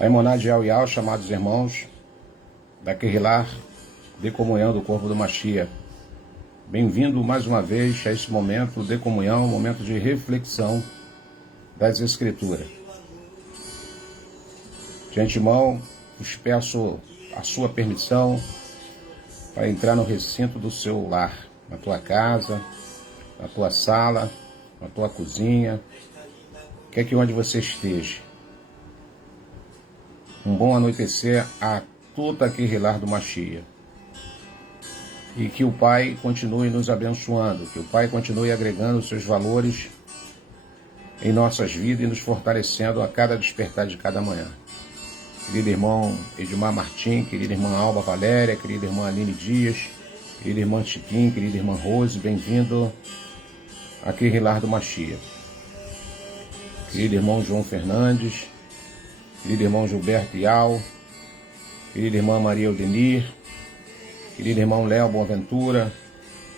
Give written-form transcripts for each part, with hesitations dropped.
A Emuná de El Yal, chamados irmãos da Kehillah de comunhão do corpo do Mashiach. Bem-vindo mais uma vez a esse momento de comunhão, momento de reflexão das Escrituras. De antemão, vos peço a sua permissão para entrar no recinto do seu lar, na tua casa, na tua sala, na tua cozinha, quer que onde você esteja. Um bom anoitecer a toda a Kehillah do Mashiach. E que o Pai continue nos abençoando, que o Pai continue agregando os seus valores em nossas vidas e nos fortalecendo a cada despertar de cada manhã. Querido irmão Edmar Martim, querida irmã Alba Valéria, querida irmã Aline Dias, querida irmã Chiquim, querida irmã Rose, bem-vindo a Kehillah do Mashiach. Querido irmão João Fernandes, querido irmão Gilberto Ial, querida irmã Maria Aldenir, querido irmão Léo Boaventura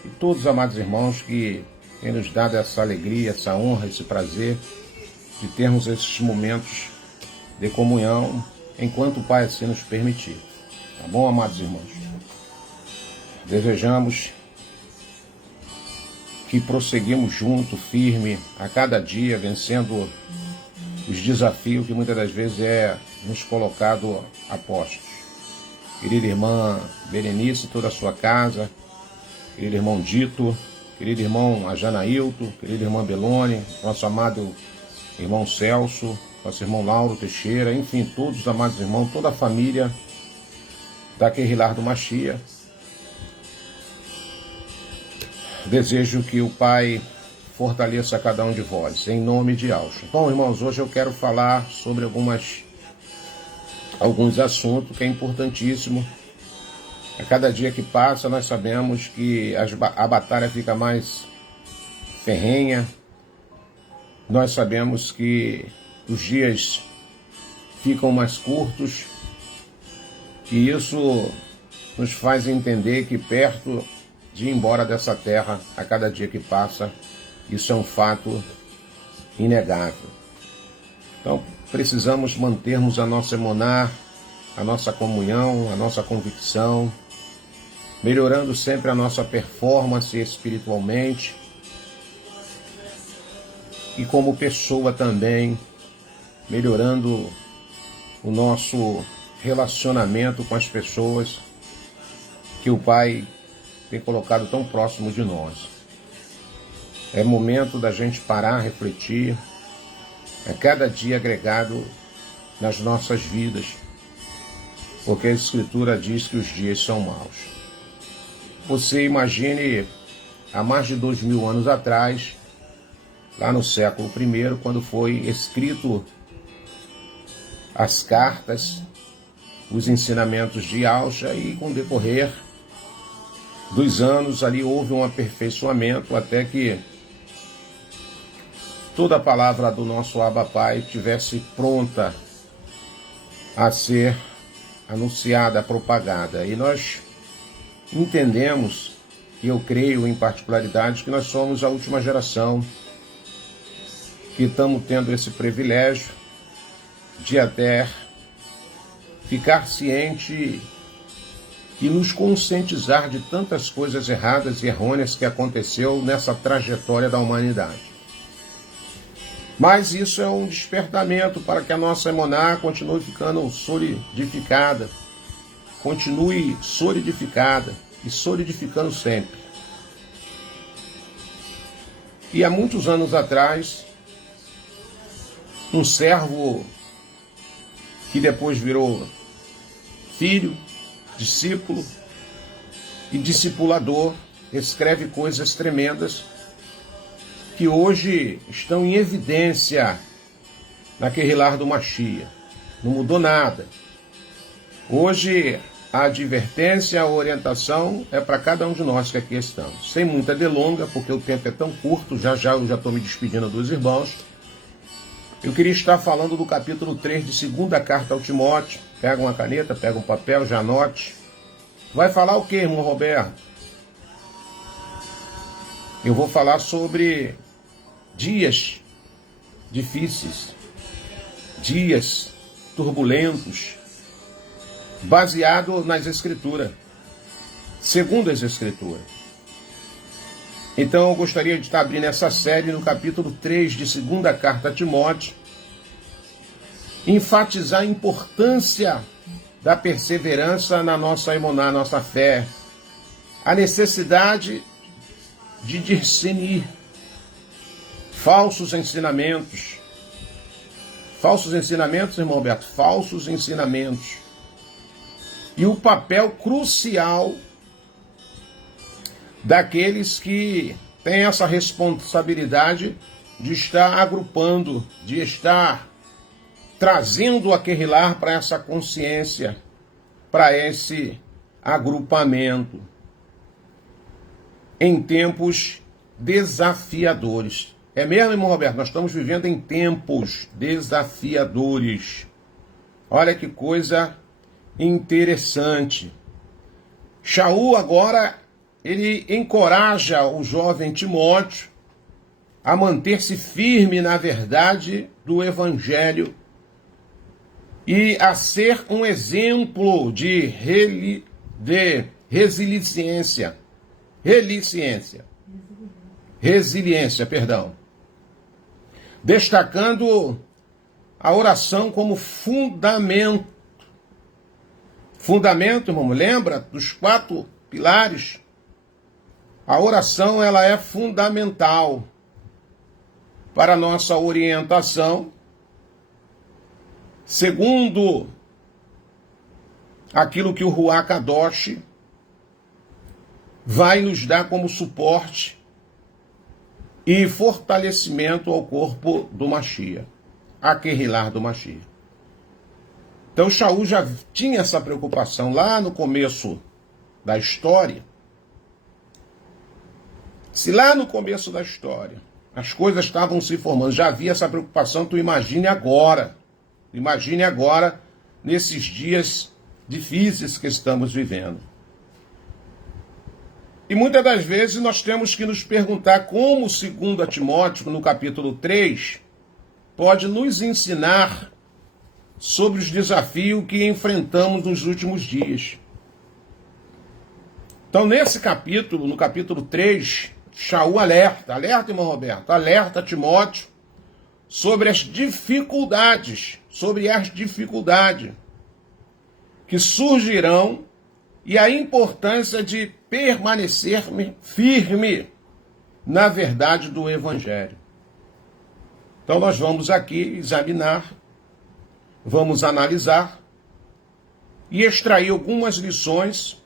e todos os amados irmãos que têm nos dado essa alegria, essa honra, esse prazer de termos esses momentos de comunhão enquanto o Pai assim nos permitir. Tá bom, amados irmãos? Desejamos que prosseguimos junto, firme, a cada dia, vencendo os desafios que muitas das vezes é nos colocado a postos. Querida irmã Berenice, toda a sua casa, querido irmão Dito, querido irmão Ajanailton, querida irmã Belone, nosso amado irmão Celso, nosso irmão Lauro Teixeira, enfim, todos os amados irmãos, toda a família da Kehillah do Mashiach. Desejo que o Pai fortaleça cada um de vós, em nome de Yahshua. Bom, irmãos, hoje eu quero falar sobre alguns assuntos que é importantíssimo. A cada dia que passa, nós sabemos que a batalha fica mais ferrenha. Nós sabemos que os dias ficam mais curtos. E isso nos faz entender que perto de ir embora dessa terra, a cada dia que passa, isso é um fato inegável. Então, precisamos mantermos a nossa emuná, a nossa comunhão, a nossa convicção, melhorando sempre a nossa performance espiritualmente e como pessoa também, melhorando o nosso relacionamento com as pessoas que o Pai tem colocado tão próximo de nós. É momento da gente parar, refletir, a cada dia agregado nas nossas vidas, porque a Escritura diz que os dias são maus. Você imagine, há mais de 2000 anos atrás, lá no século I, quando foi escrito as cartas, os ensinamentos de Yahshua, e com o decorrer dos anos ali houve um aperfeiçoamento até que toda a palavra do nosso Abba Pai estivesse pronta a ser anunciada, propagada. E nós entendemos, e eu creio em particularidade, que nós somos a última geração que estamos tendo esse privilégio de até ficar ciente e nos conscientizar de tantas coisas erradas e errôneas que aconteceu nessa trajetória da humanidade. Mas isso é um despertamento para que a nossa emuná continue ficando solidificada, continue solidificada e solidificando sempre. E há muitos anos atrás, um servo que depois virou filho, discípulo e discipulador, escreve coisas tremendas que hoje estão em evidência na Kehillah do Mashiach. Não mudou nada. Hoje a advertência, a orientação é para cada um de nós que aqui estamos. Sem muita delonga, porque o tempo é tão curto, já eu já estou me despedindo dos irmãos. Eu queria estar falando do capítulo 3 de segunda carta ao Timóteo. Pega uma caneta, pega um papel, já anote. Vai falar o que, irmão Roberto? Eu vou falar sobre dias difíceis, dias turbulentos, baseado nas Escrituras, segundo as Escrituras. Então eu gostaria de estar abrindo essa série no capítulo 3 de 2ª Carta a Timóteo, enfatizar a importância da perseverança na nossa emuná, nossa fé, a necessidade de discernir falsos ensinamentos. Falsos ensinamentos, irmão Alberto? Falsos ensinamentos. E o papel crucial daqueles que têm essa responsabilidade de estar agrupando, de estar trazendo o Aquerrilar para essa consciência, para esse agrupamento, em tempos desafiadores. É mesmo, irmão Roberto? Nós estamos vivendo em tempos desafiadores. Olha que coisa interessante. Shaul agora, ele encoraja o jovem Timóteo a manter-se firme na verdade do Evangelho e a ser um exemplo de resiliência, destacando a oração como fundamento. Fundamento, irmão, lembra dos 4 pilares? A oração, ela é fundamental para a nossa orientação, segundo aquilo que o Ruach Kadosh vai nos dar como suporte e fortalecimento ao corpo do Mashiach, Aquerrilar do Mashiach. Então Shaul já tinha essa preocupação lá no começo da história. Se lá no começo da história as coisas estavam se formando, já havia essa preocupação, tu imagine agora. Imagine agora, nesses dias difíceis que estamos vivendo. E muitas das vezes nós temos que nos perguntar como 2 Timóteo, no capítulo 3, pode nos ensinar sobre os desafios que enfrentamos nos últimos dias. Então, nesse capítulo, no capítulo 3, Shaul alerta, irmão Roberto, alerta Timóteo sobre as dificuldades que surgirão e a importância de permanecer firme na verdade do Evangelho. Então nós vamos aqui examinar, vamos analisar e extrair algumas lições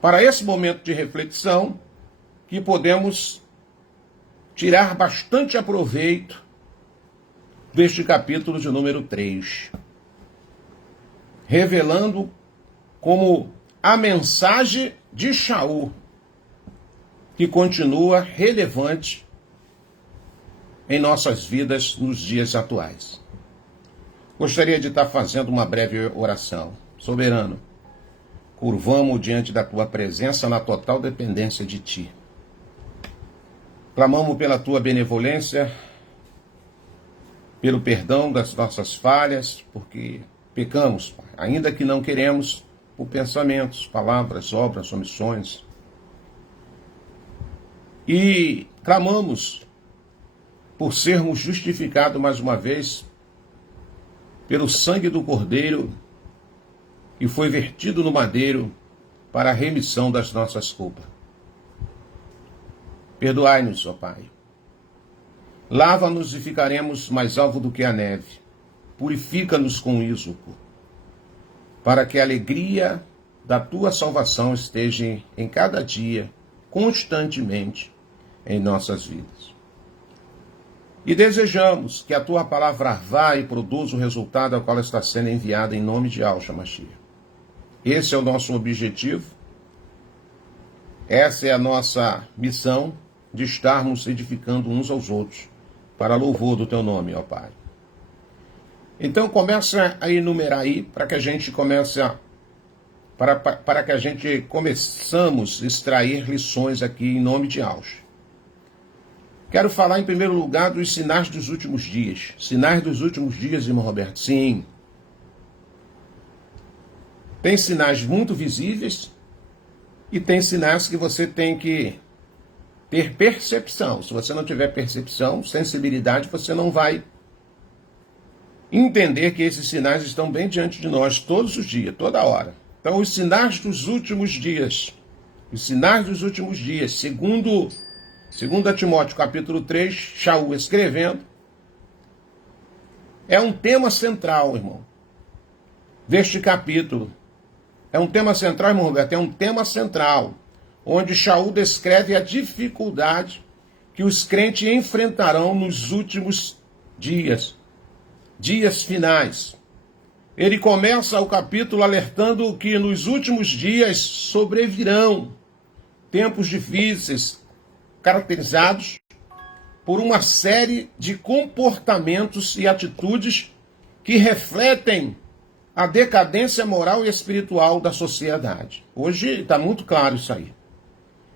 para esse momento de reflexão que podemos tirar bastante aproveito deste capítulo de número 3, revelando como a mensagem de Shaul, que continua relevante em nossas vidas nos dias atuais. Gostaria de estar fazendo uma breve oração. Soberano, curvamo diante da tua presença na total dependência de ti. Clamamos pela tua benevolência, pelo perdão das nossas falhas, porque pecamos, Pai, ainda que não queremos, por pensamentos, palavras, obras, omissões. E clamamos por sermos justificados mais uma vez pelo sangue do Cordeiro que foi vertido no madeiro para a remissão das nossas culpas. Perdoai-nos, ó Pai. Lava-nos e ficaremos mais alvo do que a neve. Purifica-nos com ísopo, para que a alegria da tua salvação esteja em cada dia, constantemente, em nossas vidas. E desejamos que a tua palavra vá e produza o resultado ao qual está sendo enviada em nome de Yahshua Mashiach. Esse é o nosso objetivo, essa é a nossa missão, de estarmos edificando uns aos outros, para louvor do teu nome, ó Pai. Então começa a enumerar aí, para que a gente começamos a extrair lições aqui em nome de Yahshua. Quero falar em primeiro lugar dos sinais dos últimos dias. Sinais dos últimos dias, irmão Roberto. Sim. Tem sinais muito visíveis e tem sinais que você tem que ter percepção. Se você não tiver percepção, sensibilidade, você não vai entender que esses sinais estão bem diante de nós todos os dias, toda hora. Então, os sinais dos últimos dias. Os sinais dos últimos dias, segundo Timóteo, capítulo 3, Shaul escrevendo, é um tema central, irmão, deste capítulo. É um tema central, irmão Roberto, é um tema central, onde Shaul descreve a dificuldade que os crentes enfrentarão nos últimos dias finais. Ele começa o capítulo alertando que nos últimos dias sobrevirão tempos difíceis, caracterizados por uma série de comportamentos e atitudes que refletem a decadência moral e espiritual da sociedade. Hoje está muito claro isso aí.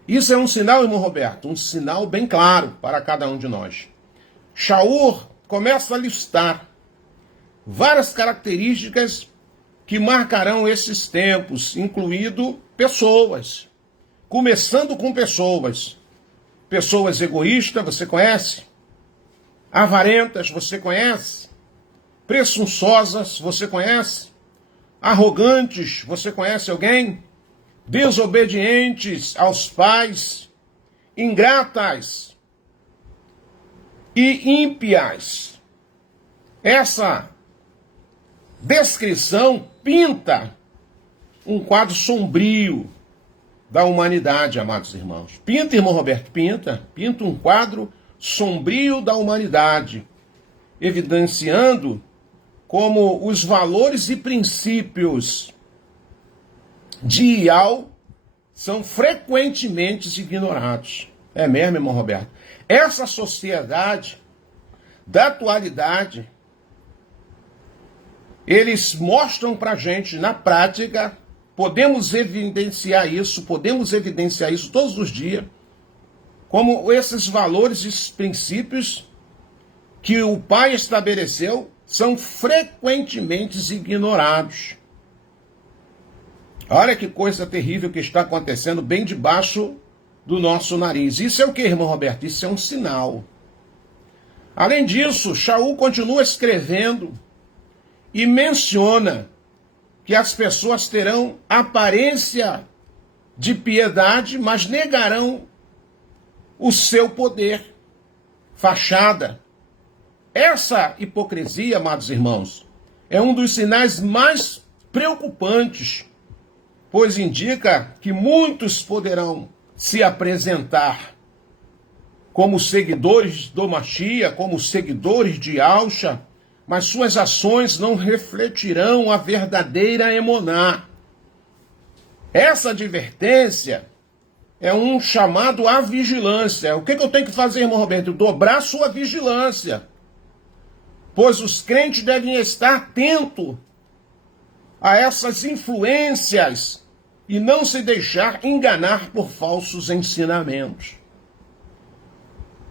Isso é um sinal, irmão Roberto, um sinal bem claro para cada um de nós. Shaul começa a listar várias características que marcarão esses tempos, incluindo pessoas. Começando com pessoas. Pessoas egoístas, você conhece? Avarentas, você conhece? Presunçosas, você conhece? Arrogantes, você conhece alguém? Desobedientes aos pais, ingratas e ímpias. Essa descrição pinta um quadro sombrio da humanidade, amados irmãos. Pinta, irmão Roberto, pinta um quadro sombrio da humanidade, evidenciando como os valores e princípios de ideal são frequentemente ignorados. É mesmo, irmão Roberto? Essa sociedade da atualidade, eles mostram pra gente na prática. Podemos evidenciar isso todos os dias, como esses valores e princípios que o Pai estabeleceu são frequentemente ignorados. Olha que coisa terrível que está acontecendo bem debaixo do nosso nariz. Isso é o que, irmão Roberto? Isso é um sinal. Além disso, Shaul continua escrevendo e menciona que as pessoas terão aparência de piedade, mas negarão o seu poder. Fachada. Essa hipocrisia, amados irmãos, é um dos sinais mais preocupantes, pois indica que muitos poderão se apresentar como seguidores do Mashiach, como seguidores de Yahushua, mas suas ações não refletirão a verdadeira emuná. Essa advertência é um chamado à vigilância. O que eu tenho que fazer, irmão Roberto? Dobrar sua vigilância. Pois os crentes devem estar atentos a essas influências e não se deixar enganar por falsos ensinamentos.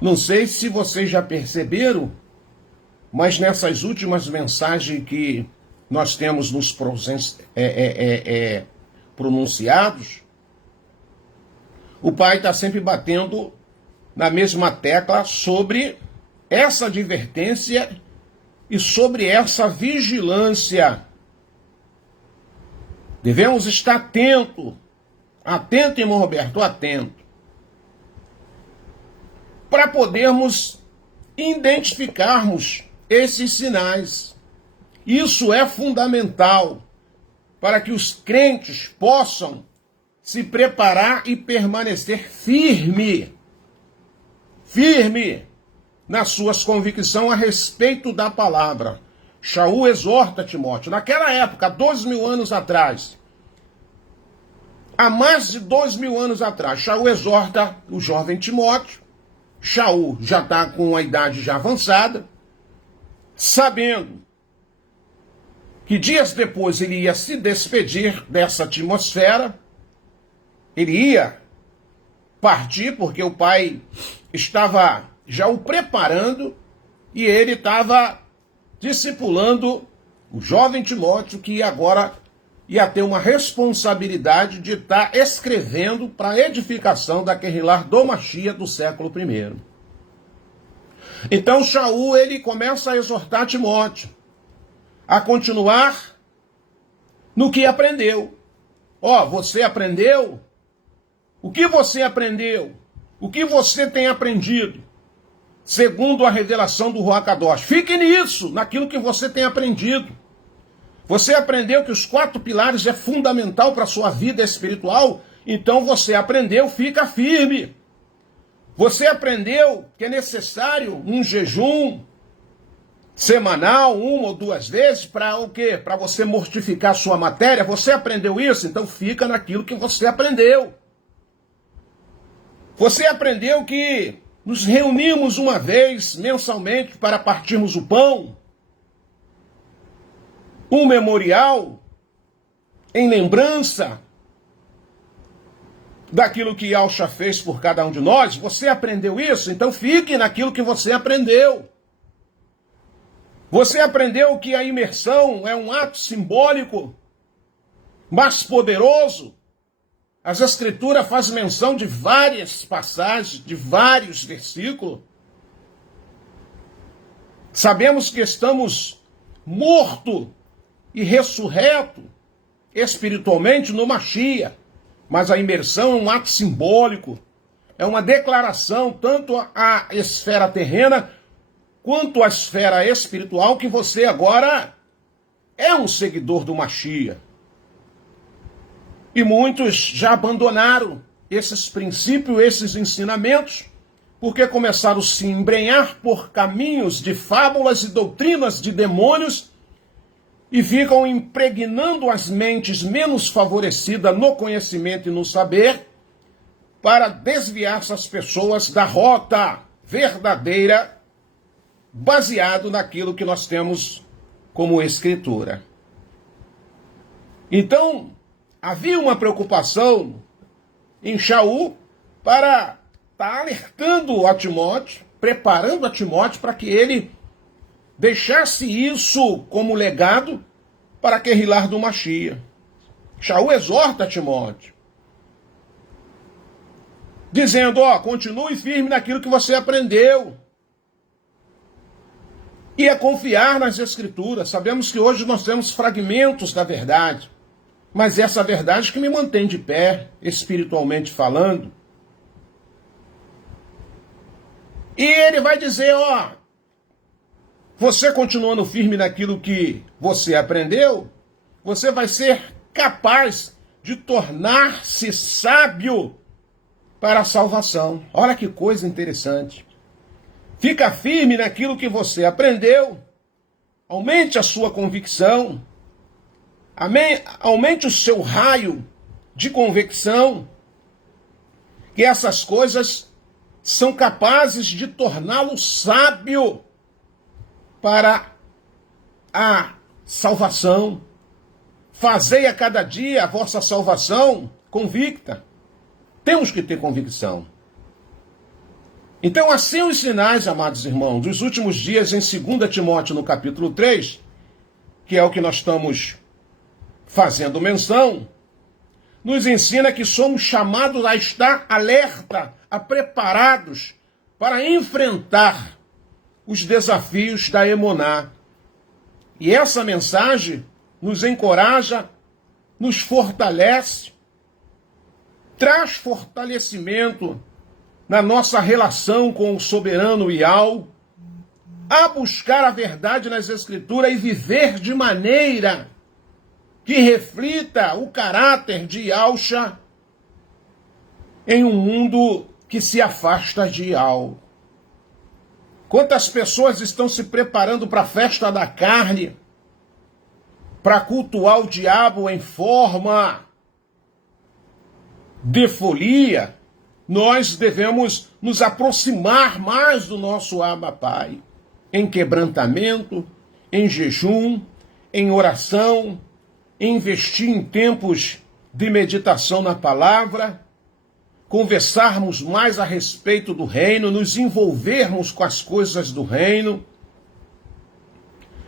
Não sei se vocês já perceberam, mas nessas últimas mensagens que nós temos nos pronunciados, o Pai está sempre batendo na mesma tecla sobre essa advertência e sobre essa vigilância. Devemos estar atento, irmão Roberto, atento, para podermos identificarmos esses sinais. Isso é fundamental para que os crentes possam se preparar e permanecer firme nas suas convicções a respeito da palavra. Shaul exorta Timóteo. Naquela época, 2.000 anos atrás, há mais de 2.000 anos atrás, Shaul exorta o jovem Timóteo. Shaul já está com a idade já avançada, sabendo que dias depois ele ia se despedir dessa atmosfera, ele ia partir porque o pai estava já o preparando, e ele estava discipulando o jovem Timóteo, que agora ia ter uma responsabilidade de estar escrevendo para a edificação da Kehilah do Mashiach do século I. Então Shaul, ele começa a exortar Timóteo a continuar no que aprendeu. Você aprendeu? O que você aprendeu? O que você tem aprendido? Segundo a revelação do Ruach Kadosh. Fique nisso, naquilo que você tem aprendido. Você aprendeu que os 4 pilares é fundamental para a sua vida espiritual? Então você aprendeu, fica firme. Você aprendeu que é necessário um jejum semanal, 1 ou 2 vezes, para o quê? Para você mortificar sua matéria. Você aprendeu isso? Então fica naquilo que você aprendeu. Você aprendeu que nos reunimos uma vez mensalmente para partirmos o pão? Um memorial em lembrança daquilo que Yahshua fez por cada um de nós. Você aprendeu isso? Então fique naquilo que você aprendeu. Você aprendeu que a imersão é um ato simbólico, mas poderoso. As Escrituras fazem menção de várias passagens, de vários versículos. Sabemos que estamos mortos e ressurretos espiritualmente no Mashiach, mas a imersão é um ato simbólico, é uma declaração tanto à esfera terrena quanto à esfera espiritual, que você agora é um seguidor do Mashiach. E muitos já abandonaram esses princípios, esses ensinamentos, porque começaram a se embrenhar por caminhos de fábulas e doutrinas de demônios e ficam impregnando as mentes menos favorecidas no conhecimento e no saber para desviar essas pessoas da rota verdadeira, baseado naquilo que nós temos como Escritura. Então, havia uma preocupação em Shaul para estar alertando a Timóteo, preparando a Timóteo para que ele deixasse isso como legado para a Kehilah do Mashiach. Shaul exorta Timóteo, dizendo, continue firme naquilo que você aprendeu. E é confiar nas Escrituras. Sabemos que hoje nós temos fragmentos da verdade, mas essa verdade que me mantém de pé, espiritualmente falando. E ele vai dizer, você continuando firme naquilo que você aprendeu, você vai ser capaz de tornar-se sábio para a salvação. Olha que coisa interessante. Fica firme naquilo que você aprendeu, aumente a sua convicção, aumente o seu raio de convicção, que essas coisas são capazes de torná-lo sábio para a salvação. Fazei a cada dia a vossa salvação convicta. Temos que ter convicção. Então, assim os sinais, amados irmãos, dos últimos dias em 2 Timóteo, no capítulo 3, que é o que nós estamos fazendo menção, nos ensina que somos chamados a estar alerta, a preparados para enfrentar os desafios da Emuná. E essa mensagem nos encoraja, nos fortalece, traz fortalecimento na nossa relação com o soberano Yahweh, a buscar a verdade nas Escrituras e viver de maneira que reflita o caráter de Yahshua em um mundo que se afasta de Yahweh. Quantas pessoas estão se preparando para a festa da carne, para cultuar o diabo em forma de folia? Nós devemos nos aproximar mais do nosso Abba Pai, em quebrantamento, em jejum, em oração, investir em tempos de meditação na palavra, conversarmos mais a respeito do reino, nos envolvermos com as coisas do reino.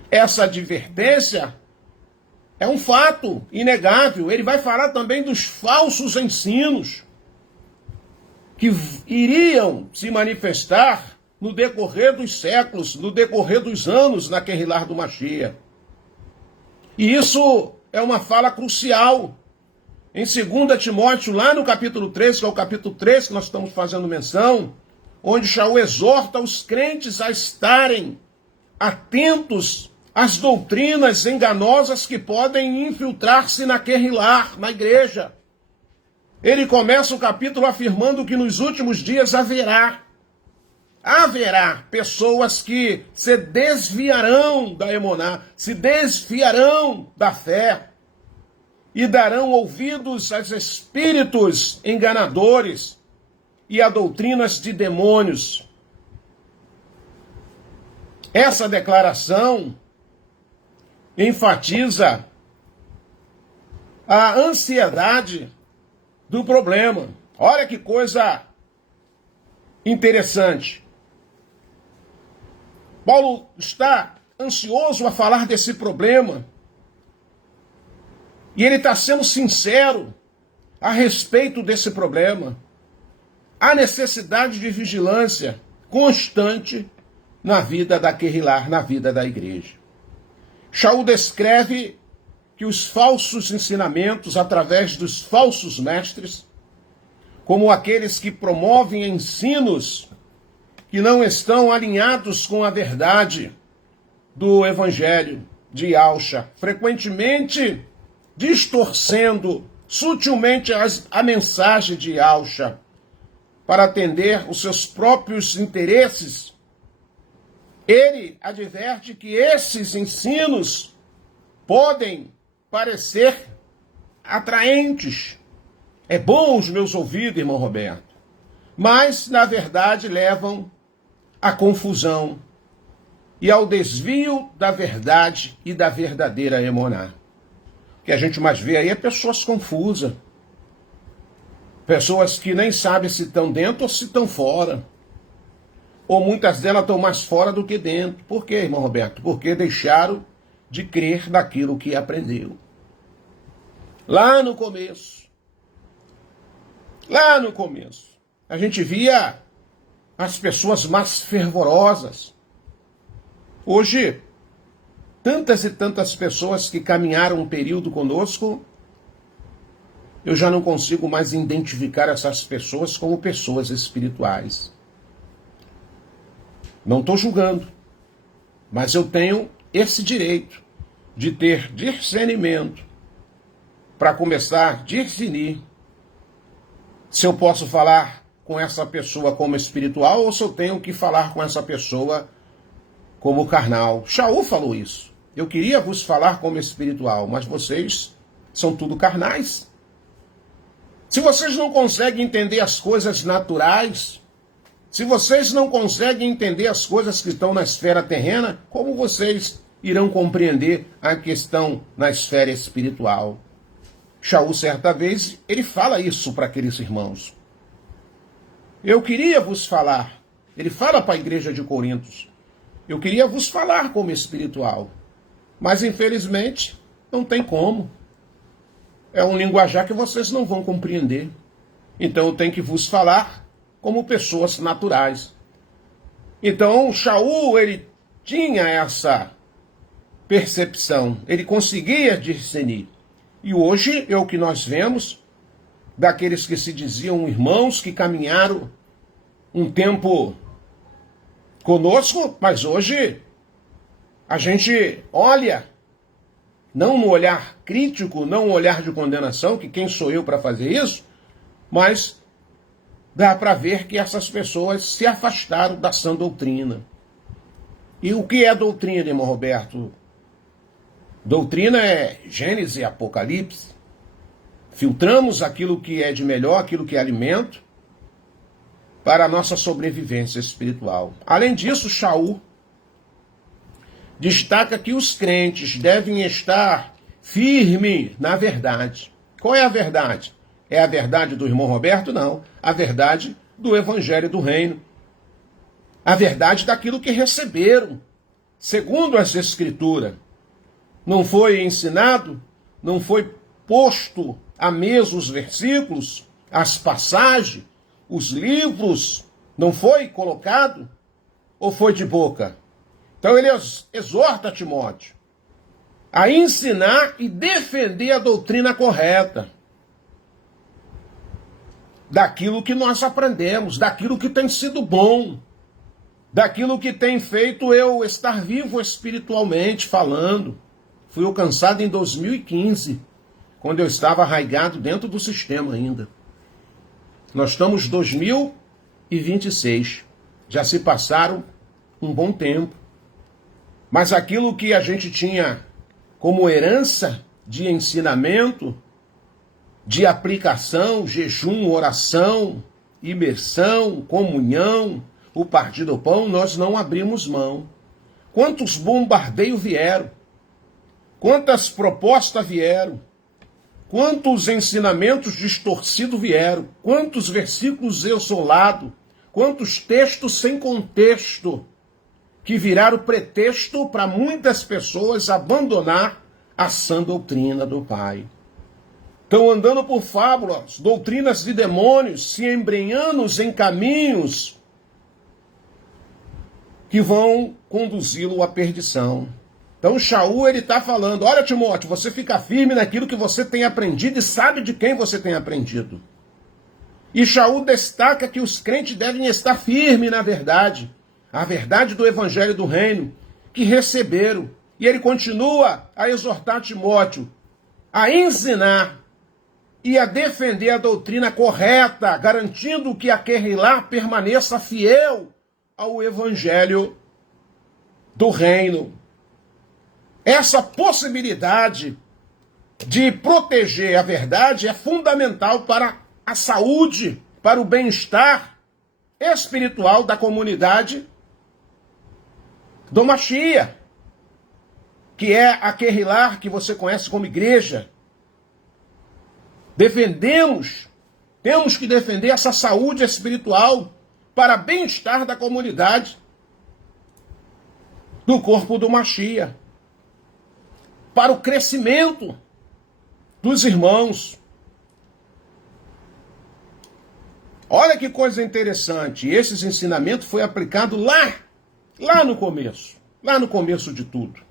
Essa advertência é um fato inegável. Ele vai falar também dos falsos ensinos que iriam se manifestar no decorrer dos séculos, no decorrer dos anos na Keilah do Mashiach. E isso é uma fala crucial. Em 2 Timóteo, lá no capítulo 3, que é o capítulo 3 que nós estamos fazendo menção, onde Shaul exorta os crentes a estarem atentos às doutrinas enganosas que podem infiltrar-se na Keilah, na igreja. Ele começa o capítulo afirmando que nos últimos dias haverá pessoas que se desviarão da emuná, se desviarão da fé e darão ouvidos aos espíritos enganadores e a doutrinas de demônios. Essa declaração enfatiza a ansiedade do problema. Olha que coisa interessante. Paulo está ansioso a falar desse problema. E ele está sendo sincero a respeito desse problema. Há necessidade de vigilância constante na vida da Keilah, na vida da igreja. Shaul descreve que os falsos ensinamentos, através dos falsos mestres, como aqueles que promovem ensinos que não estão alinhados com a verdade do Evangelho de Yahushua, frequentemente distorcendo sutilmente a mensagem de Yahushua para atender os seus próprios interesses. Ele adverte que esses ensinos podem parecer atraentes. É bom os meus ouvidos, irmão Roberto, mas, na verdade, levam à confusão e ao desvio da verdade e da verdadeira emuná. O que a gente mais vê aí é pessoas confusas, pessoas que nem sabem se estão dentro ou se estão fora, ou muitas delas estão mais fora do que dentro. Por quê, irmão Roberto? Porque deixaram de crer naquilo que aprendeu. Lá no começo, a gente via as pessoas mais fervorosas. Hoje, tantas e tantas pessoas que caminharam um período conosco, eu já não consigo mais identificar essas pessoas como pessoas espirituais. Não estou julgando, mas eu tenho esse direito de ter discernimento para começar a discernir se eu posso falar com essa pessoa como espiritual ou se eu tenho que falar com essa pessoa como carnal. Shaul falou isso. Eu queria vos falar como espiritual, mas vocês são tudo carnais. Se vocês não conseguem entender as coisas naturais, se vocês não conseguem entender as coisas que estão na esfera terrena, como vocês irão compreender a questão na esfera espiritual? Shaul, certa vez, ele fala isso para aqueles irmãos. Eu queria vos falar, ele fala para a igreja de Corintos, eu queria vos falar como espiritual, mas infelizmente não tem como. É um linguajar que vocês não vão compreender. Então eu tenho que vos falar como pessoas naturais. Então Shaul, ele tinha essa percepção, ele conseguia discernir. E hoje é o que nós vemos daqueles que se diziam irmãos, que caminharam um tempo conosco, mas hoje a gente olha, não no olhar crítico, não no olhar de condenação, que quem sou eu para fazer isso, mas dá para ver que essas pessoas se afastaram da sã doutrina. E o que é doutrina, irmão Roberto? Doutrina é Gênesis e Apocalipse. Filtramos aquilo que é de melhor, aquilo que é alimento, para a nossa sobrevivência espiritual. Além disso, Shaul destaca que os crentes devem estar firmes na verdade. Qual é a verdade? É a verdade do irmão Roberto? Não. A verdade do Evangelho do Reino. A verdade daquilo que receberam, segundo as Escrituras. Não foi ensinado, não foi posto à mesa os versículos, as passagens, os livros, não foi colocado? Ou foi de boca? Então ele exorta Timóteo a ensinar e defender a doutrina correta daquilo que nós aprendemos, daquilo que tem sido bom, daquilo que tem feito eu estar vivo espiritualmente falando. Fui alcançado em 2015, quando eu estava arraigado dentro do sistema ainda. Nós estamos em 2026. Já se passaram um bom tempo. Mas aquilo que a gente tinha como herança de ensinamento, de aplicação, jejum, oração, imersão, comunhão, o partir do pão, nós não abrimos mão. Quantos bombardeios vieram? Quantas propostas vieram? Quantos ensinamentos distorcidos vieram? Quantos versículos exolados? Quantos textos sem contexto que viraram pretexto para muitas pessoas abandonar a sã doutrina do Pai. Estão andando por fábulas, doutrinas de demônios, se embrenhando em caminhos que vão conduzi-lo à perdição. Então Shaul, ele está falando, olha Timóteo, você fica firme naquilo que você tem aprendido e sabe de quem você tem aprendido. E Shaul destaca que os crentes devem estar firmes na verdade, a verdade do Evangelho do Reino, que receberam. E ele continua a exortar Timóteo a ensinar e a defender a doutrina correta, garantindo que aquele lá permaneça fiel ao Evangelho do Reino. Essa possibilidade de proteger a verdade é fundamental para a saúde, para o bem-estar espiritual da comunidade do Mashiach, que é aquele lar que você conhece como igreja. Temos que defender essa saúde espiritual para bem-estar da comunidade do corpo do Mashiach, para o crescimento dos irmãos. Olha que coisa interessante, esses ensinamentos foi aplicado lá no começo de tudo.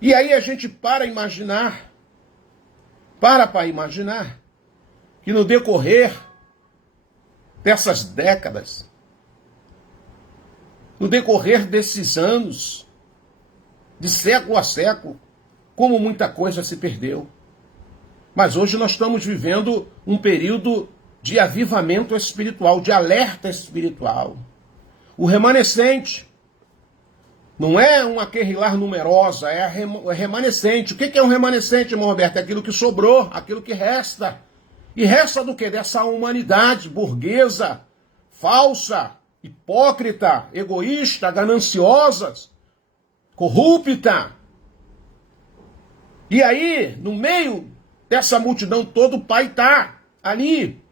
E aí a gente para imaginar que no decorrer dessas décadas, no decorrer desses anos, de século a século, como muita coisa se perdeu. Mas hoje nós estamos vivendo um período de avivamento espiritual, de alerta espiritual. O remanescente não é uma querrilar numerosa, é remanescente. O que é um remanescente, irmão Roberto? É aquilo que sobrou, aquilo que resta. E resta do quê? Dessa humanidade burguesa, falsa, hipócrita, egoísta, gananciosa, corrupta. E aí, no meio dessa multidão toda, o Pai está ali,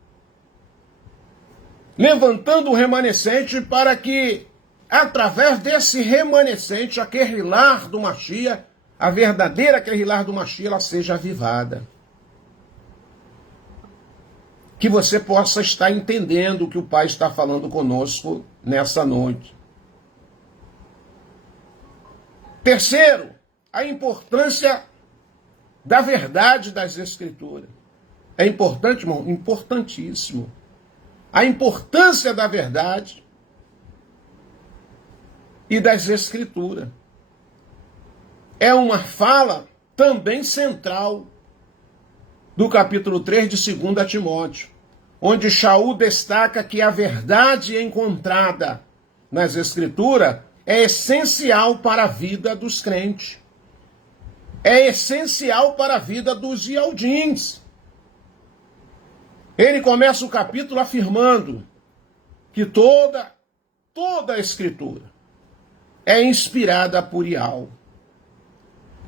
levantando o remanescente para que, através desse remanescente, a querrilar do Mashiach, a verdadeira querrilar do Mashiach, ela seja avivada. Que você possa estar entendendo o que o Pai está falando conosco nessa noite. Terceiro, a importância da verdade das Escrituras. É importante, irmão? Importantíssimo. A importância da verdade e das Escrituras. É uma fala também central do capítulo 3 de 2 Timóteo, onde Shaul destaca que a verdade encontrada nas Escrituras é essencial para a vida dos crentes. É essencial para a vida dos Yaldins. Ele começa o capítulo afirmando que toda a Escritura é inspirada por Yahweh.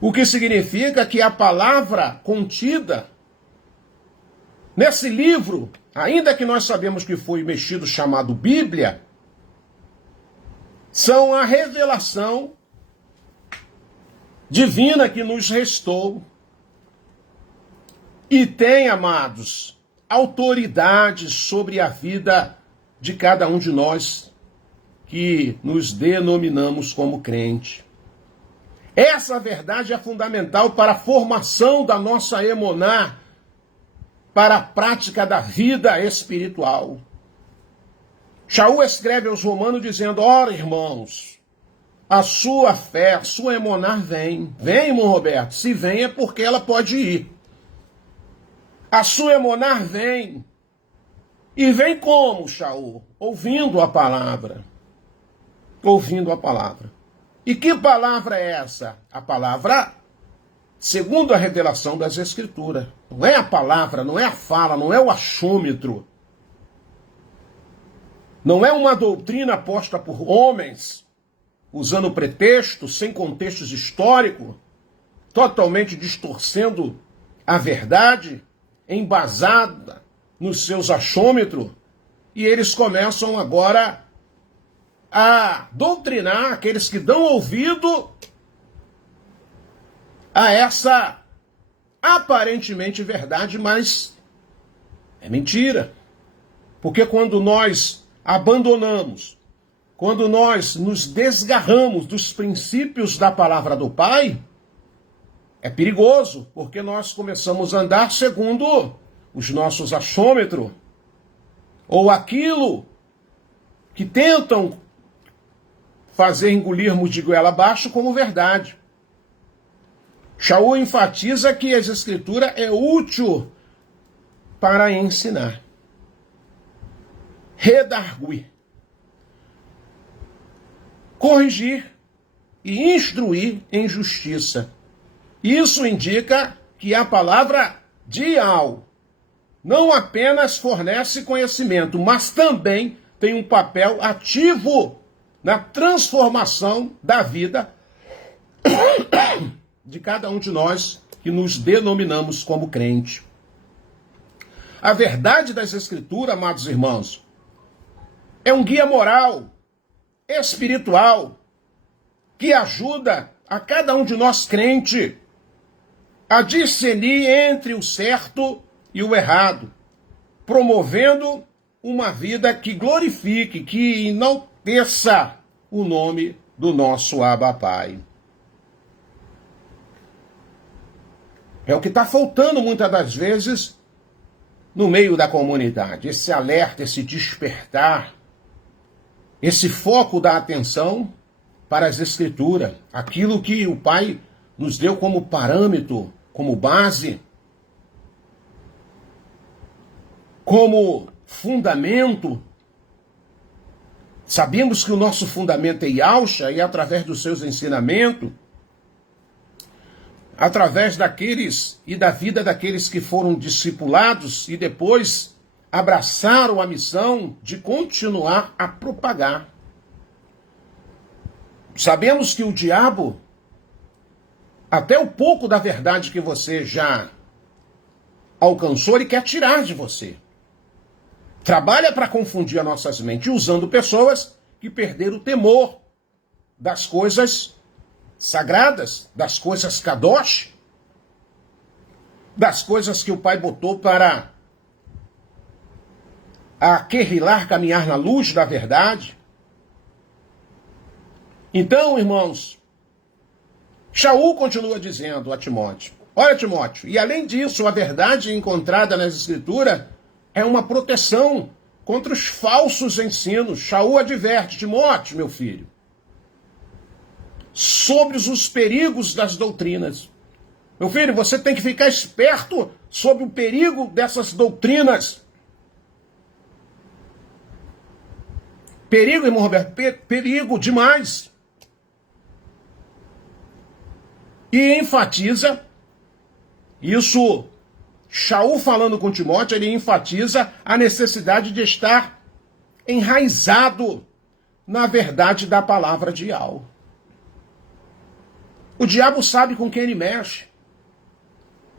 O que significa que a palavra contida Nesse livro, ainda que nós sabemos que foi mexido, chamado Bíblia, são a revelação divina que nos restou. E tem, amados, autoridade sobre a vida de cada um de nós que nos denominamos como crente. Essa verdade é fundamental para a formação da nossa emuná, para a prática da vida espiritual. Shaul escreve aos Romanos dizendo: ora, irmãos, a sua fé, a sua emuná vem. Vem, irmão Roberto. Se vem é porque ela pode ir. A sua emuná vem. E vem como, Shaul? Ouvindo a palavra. Ouvindo a palavra. E que palavra é essa? A palavra segundo a revelação das Escrituras. Não é a palavra, não é a fala, não é o achômetro. Não é uma doutrina posta por homens, usando pretexto, sem contexto histórico, totalmente distorcendo a verdade, embasada nos seus achômetros, e eles começam agora a doutrinar aqueles que dão ouvido a essa aparentemente verdade, mas é mentira. Porque quando nós abandonamos, quando nós nos desgarramos dos princípios da palavra do Pai, é perigoso, porque nós começamos a andar segundo os nossos achômetros, ou aquilo que tentam fazer engolirmos de goela abaixo como verdade. Shaul enfatiza que as Escrituras é útil para ensinar, redarguir, corrigir e instruir em justiça. Isso indica que a palavra dial não apenas fornece conhecimento, mas também tem um papel ativo na transformação da vida de cada um de nós que nos denominamos como crente. A verdade das Escrituras, amados irmãos, é um guia moral, espiritual, que ajuda a cada um de nós crente a discernir entre o certo e o errado, promovendo uma vida que glorifique, que enalteça o nome do nosso Abba Pai. É o que está faltando muitas das vezes no meio da comunidade. Esse alerta, esse despertar, esse foco da atenção para as Escrituras. Aquilo que o Pai nos deu como parâmetro, como base, como fundamento. Sabemos que o nosso fundamento é Yahshua, e através dos seus ensinamentos, através daqueles e da vida daqueles que foram discipulados e depois abraçaram a missão de continuar a propagar. Sabemos que o diabo, até o pouco da verdade que você já alcançou, ele quer tirar de você. Trabalha para confundir as nossas mentes, usando pessoas que perderam o temor das coisas sagradas, das coisas kadosh, das coisas que o Pai botou para aquerrilar, caminhar na luz da verdade. Então, irmãos, Shaul continua dizendo a Timóteo: olha, Timóteo, e além disso, a verdade encontrada nas Escrituras é uma proteção contra os falsos ensinos. Shaul adverte: Timóteo, meu filho, sobre os perigos das doutrinas. Meu filho, você tem que ficar esperto sobre o perigo dessas doutrinas. Perigo, irmão Roberto, perigo demais. E enfatiza, isso, Shaul falando com Timóteo, ele enfatiza a necessidade de estar enraizado na verdade da palavra de Yahweh. O diabo sabe com quem ele mexe.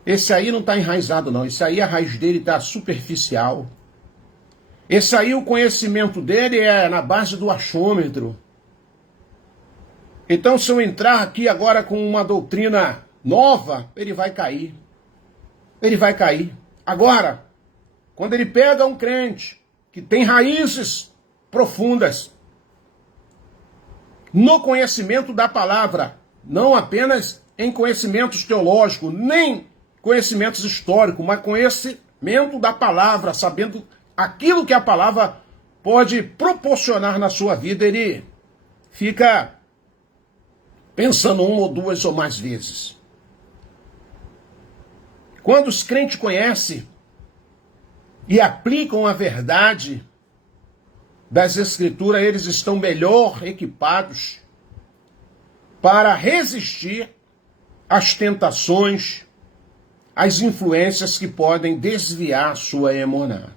Esse aí não está enraizado, não. Esse aí, a raiz dele está superficial. Esse aí, o conhecimento dele é na base do achômetro. Então, se eu entrar aqui agora com uma doutrina nova, ele vai cair. Ele vai cair. Agora, quando ele pega um crente que tem raízes profundas no conhecimento da palavra, não apenas em conhecimentos teológicos, nem conhecimentos históricos, mas conhecimento da palavra, sabendo aquilo que a palavra pode proporcionar na sua vida, ele fica pensando uma ou duas ou mais vezes. Quando os crentes conhecem e aplicam a verdade das Escrituras, eles estão melhor equipados para resistir às tentações, às influências que podem desviar sua emuná.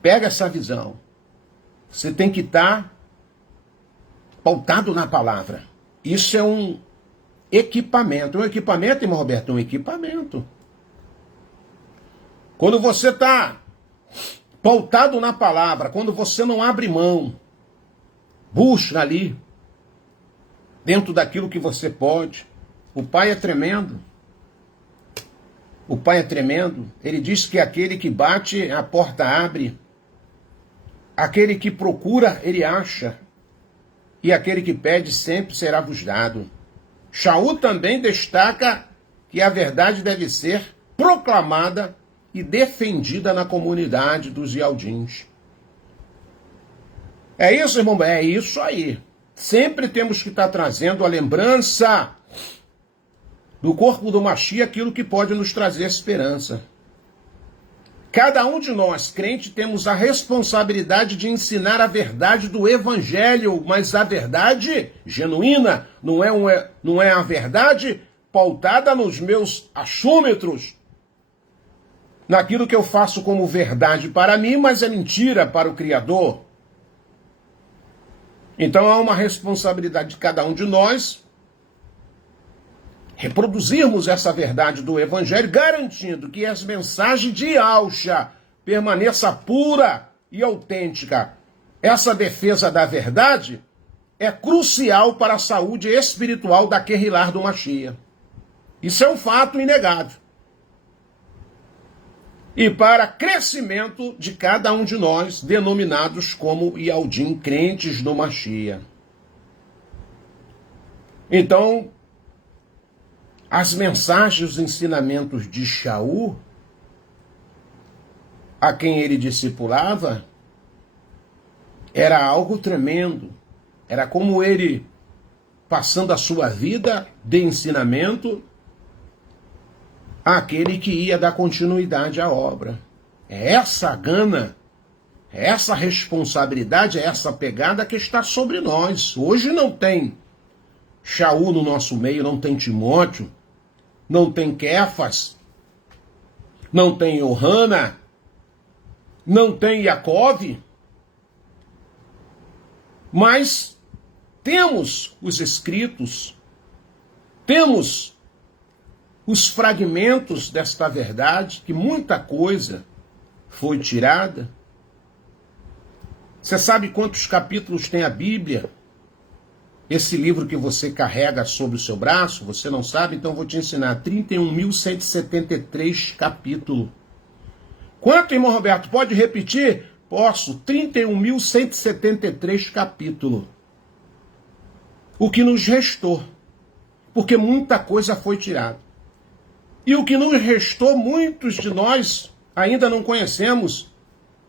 Pega essa visão. Você tem que estar pautado na palavra. Isso é um equipamento. Um equipamento, irmão Roberto, é um equipamento. Quando você está pautado na palavra, quando você não abre mão, busca ali, dentro daquilo que você pode. O Pai é tremendo. O Pai é tremendo. Ele diz que aquele que bate, a porta abre. Aquele que procura, ele acha. E aquele que pede, sempre será vos dado. Shaul também destaca que a verdade deve ser proclamada e defendida na comunidade dos Yaldins. É isso, irmão? É isso aí. Sempre temos que estar trazendo a lembrança do corpo do Mashiach, aquilo que pode nos trazer esperança. Cada um de nós, crente, temos a responsabilidade de ensinar a verdade do Evangelho, mas a verdade genuína, não é a verdade pautada nos meus achômetros, naquilo que eu faço como verdade para mim, mas é mentira para o Criador. Então há uma responsabilidade de cada um de nós reproduzirmos essa verdade do Evangelho, garantindo que as mensagens de Yahushua permaneça pura e autêntica. Essa defesa da verdade é crucial para a saúde espiritual da Querrilar do Mashiach. Isso é um fato inegável. E para crescimento de cada um de nós, denominados como Yaldim, crentes do Mashiach. Então, as mensagens, os ensinamentos de Shaul, a quem ele discipulava, era algo tremendo. Era como ele passando a sua vida de ensinamento àquele que ia dar continuidade à obra. É essa a gana, é essa responsabilidade, é essa pegada que está sobre nós. Hoje não tem Shaul no nosso meio, não tem Timóteo, não tem Kefas, não tem Yohana, não tem Yaakov, mas temos os escritos, temos os fragmentos desta verdade, que muita coisa foi tirada. Você sabe quantos capítulos tem a Bíblia? Esse livro que você carrega sobre o seu braço, você não sabe? Então eu vou te ensinar. 31.173 capítulos. Quanto, irmão Roberto? Pode repetir? Posso. 31.173 capítulos. O que nos restou. Porque muita coisa foi tirada. E o que nos restou, muitos de nós ainda não conhecemos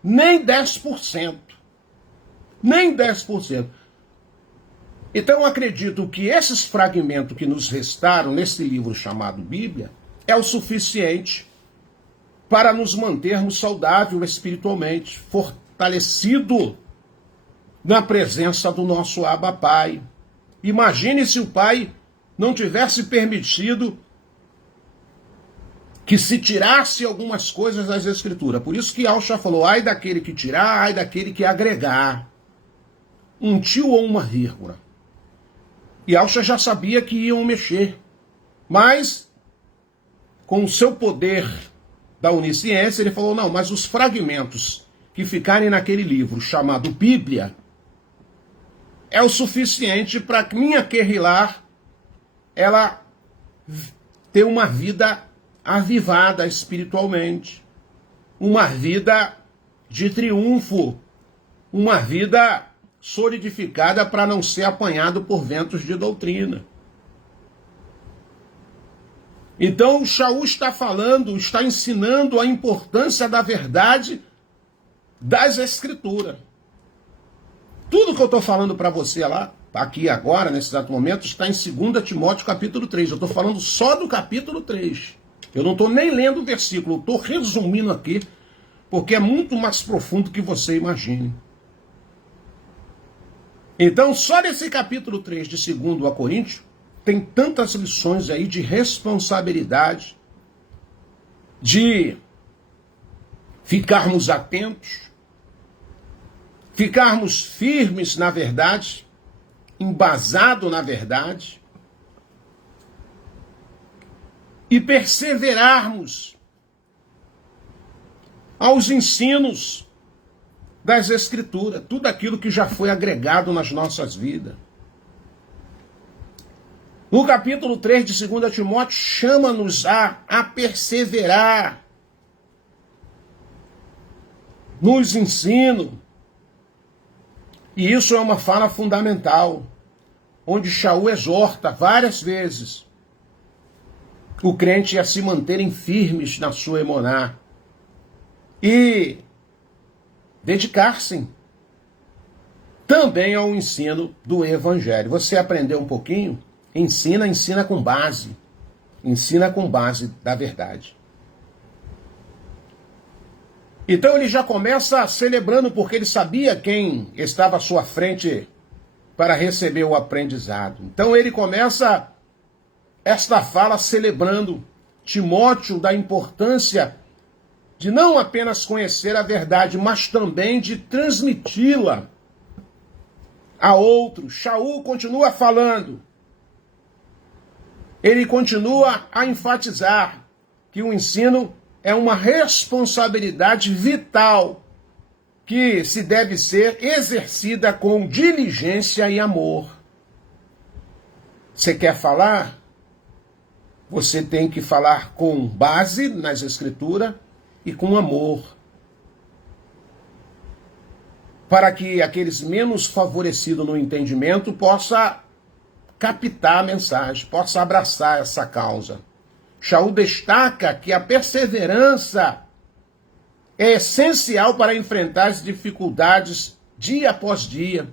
nem 10%. Nem 10%. Então eu acredito que esses fragmentos que nos restaram nesse livro chamado Bíblia é o suficiente para nos mantermos saudáveis espiritualmente, fortalecido na presença do nosso Abba Pai. Imagine se o Pai não tivesse permitido que se tirasse algumas coisas das Escrituras. Por isso que Yahushua falou, ai daquele que tirar, ai daquele que agregar. Um tio ou uma vírgula. E Yahushua já sabia que iam mexer. Mas com o seu poder da onisciência, ele falou, não, mas os fragmentos que ficarem naquele livro chamado Bíblia é o suficiente para que minha Kehillah, ela ter uma vida avivada espiritualmente, uma vida de triunfo, uma vida solidificada para não ser apanhado por ventos de doutrina. Então, Shaul está falando, está ensinando a importância da verdade das Escrituras. Tudo que eu estou falando para você lá, aqui agora, nesse exato momento, está em 2 Timóteo capítulo 3. Eu estou falando só do capítulo 3. Eu não estou nem lendo o versículo, eu estou resumindo aqui, porque é muito mais profundo que você imagine. Então, só nesse capítulo 3 de 2 Coríntios, tem tantas lições aí de responsabilidade, de ficarmos atentos, ficarmos firmes na verdade, embasado na verdade, e perseverarmos aos ensinos das Escrituras, tudo aquilo que já foi agregado nas nossas vidas. No capítulo 3 de 2 Timóteo, chama-nos a perseverar nos ensinos. E isso é uma fala fundamental, onde Shaul exorta várias vezes o crente a se manterem firmes na sua emuná e dedicar-se também ao ensino do Evangelho. Você aprendeu um pouquinho? Ensina com base. Ensina com base da verdade. Então ele já começa celebrando porque ele sabia quem estava à sua frente para receber o aprendizado. Então ele começa esta fala celebrando Timóteo da importância de não apenas conhecer a verdade, mas também de transmiti-la a outros. Shaul continua falando. Ele continua a enfatizar que o ensino é uma responsabilidade vital que se deve ser exercida com diligência e amor. Você quer falar? Você tem que falar com base nas Escrituras e com amor. Para que aqueles menos favorecidos no entendimento possam captar a mensagem, possa abraçar essa causa. Shaul destaca que a perseverança é essencial para enfrentar as dificuldades dia após dia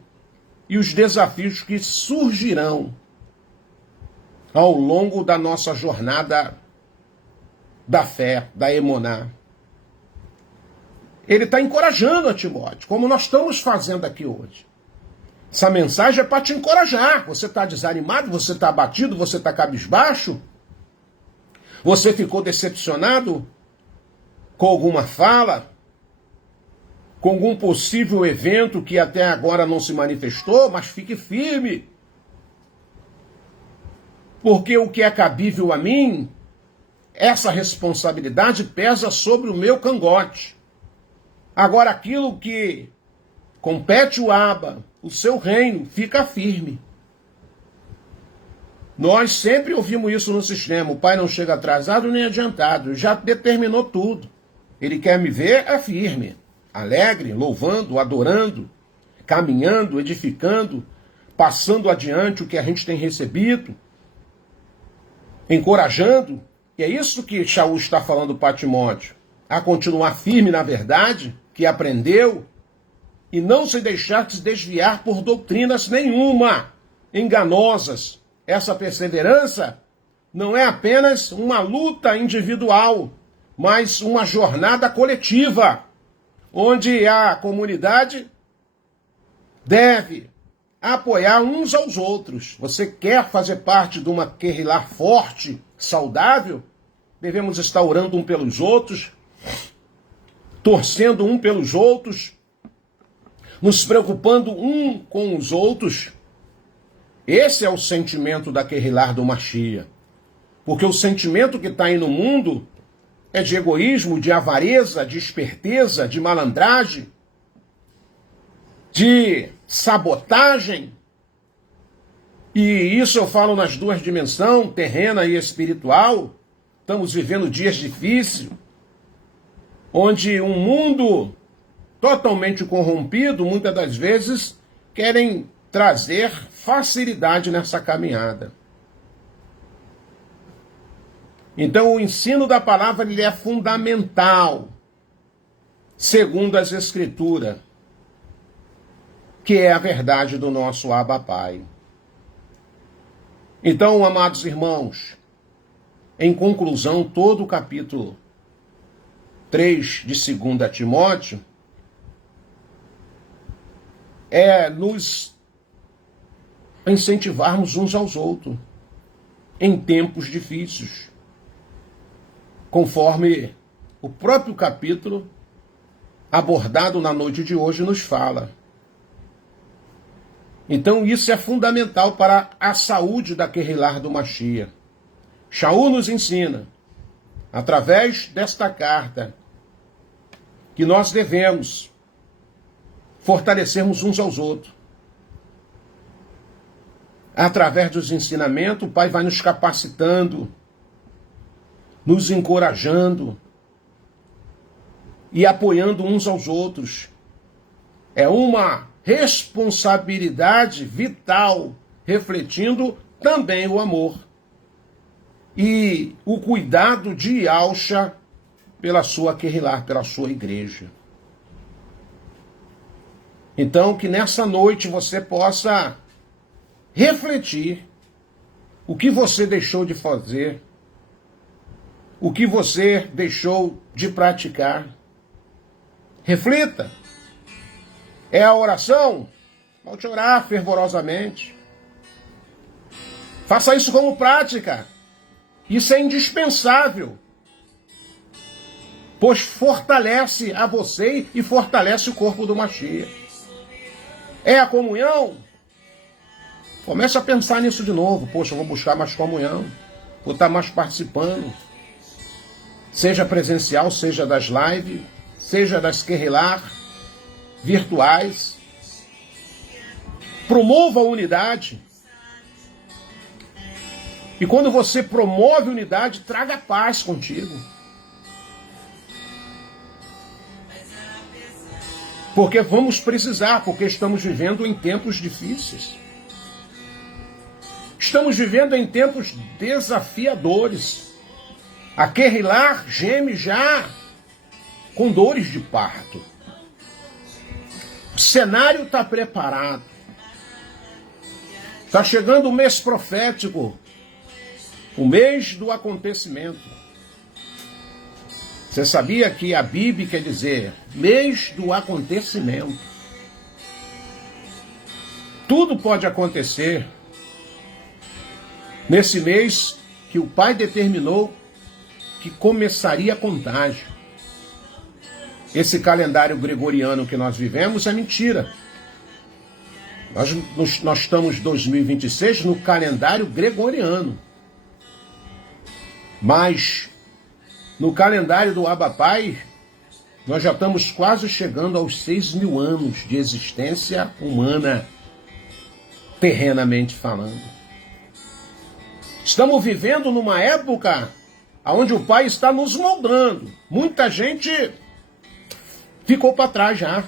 e os desafios que surgirão ao longo da nossa jornada da fé, da emuná. Ele está encorajando a Timóteo, como nós estamos fazendo aqui hoje. Essa mensagem é para te encorajar. Você está desanimado, você está abatido, você está cabisbaixo? Você ficou decepcionado com alguma fala? Com algum possível evento que até agora não se manifestou? Mas fique firme. Porque o que é cabível a mim, essa responsabilidade pesa sobre o meu cangote. Agora aquilo que compete o Abba, o seu reino, fica firme. Nós sempre ouvimos isso no sistema. O pai não chega atrasado nem adiantado. Já determinou tudo. Ele quer me ver firme, alegre, louvando, adorando, caminhando, edificando, passando adiante o que a gente tem recebido, encorajando. E é isso que Shaul está falando para Timóteo. A continuar firme na verdade que aprendeu e não se deixar se desviar por doutrinas nenhuma enganosas. Essa perseverança não é apenas uma luta individual, mas uma jornada coletiva, onde a comunidade deve apoiar uns aos outros. Você quer fazer parte de uma Kehillah forte, saudável? Devemos estar orando um pelos outros, torcendo um pelos outros, nos preocupando um com os outros. Esse é o sentimento da Kehillah do Mashiach. Porque o sentimento que está aí no mundo é de egoísmo, de avareza, de esperteza, de malandragem, de sabotagem. E isso eu falo nas duas dimensões, terrena e espiritual. Estamos vivendo dias difíceis, onde um mundo totalmente corrompido, muitas das vezes, querem trazer facilidade nessa caminhada. Então o ensino da palavra ele é fundamental, segundo as Escrituras, que é a verdade do nosso Abba Pai. Então, amados irmãos, em conclusão, todo o capítulo 3 de 2 Timóteo é nos incentivarmos uns aos outros em tempos difíceis, conforme o próprio capítulo abordado na noite de hoje nos fala. Então isso é fundamental para a saúde da Kehillah do Mashiach. Shaul nos ensina, através desta carta, que nós devemos fortalecermos uns aos outros. Através dos ensinamentos, o Pai vai nos capacitando, nos encorajando e apoiando uns aos outros. É uma responsabilidade vital, refletindo também o amor e o cuidado de Yahusha pela sua Kehillah, pela sua igreja. Então, que nessa noite você possa refletir o que você deixou de fazer, o que você deixou de praticar. Reflita. É a oração? Volte a orar fervorosamente. Faça isso como prática. Isso é indispensável. Pois fortalece a você e fortalece o corpo do Mashiach. É a comunhão? Comece a pensar nisso de novo. Poxa, eu vou buscar mais comunhão. Vou estar mais participando. Seja presencial, seja das lives, seja das Kehillah virtuais. Promova a unidade. E quando você promove unidade, traga paz contigo. Porque vamos precisar, porque estamos vivendo em tempos difíceis. Estamos vivendo em tempos desafiadores. A Kehillah geme já com dores de parto. O cenário está preparado. Está chegando o mês profético, o mês do acontecimento. Você sabia que a Bíblia quer dizer mês do acontecimento? Tudo pode acontecer nesse mês que o Pai determinou que começaria a contagem. Esse calendário gregoriano que nós vivemos é mentira. Nós estamos em 2026 no calendário gregoriano. Mas no calendário do Abba Pai, nós já estamos quase chegando aos 6.000 anos de existência humana, terrenamente falando. Estamos vivendo numa época onde o Pai está nos moldando. Muita gente ficou para trás já.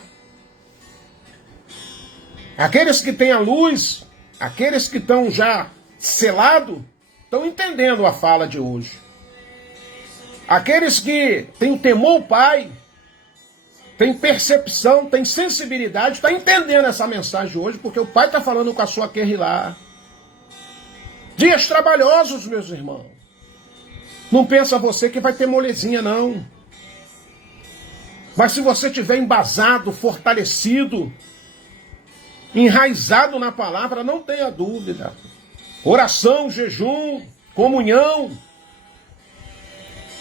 Aqueles que têm a luz, aqueles que estão já selados, estão entendendo a fala de hoje. Aqueles que têm temor ao Pai, têm percepção, têm sensibilidade, estão entendendo essa mensagem hoje, porque o Pai está falando com a sua Kehillah. Dias trabalhosos, meus irmãos. Não pensa você que vai ter molezinha, não. Mas se você estiver embasado, fortalecido, enraizado na palavra, não tenha dúvida. Oração, jejum, comunhão,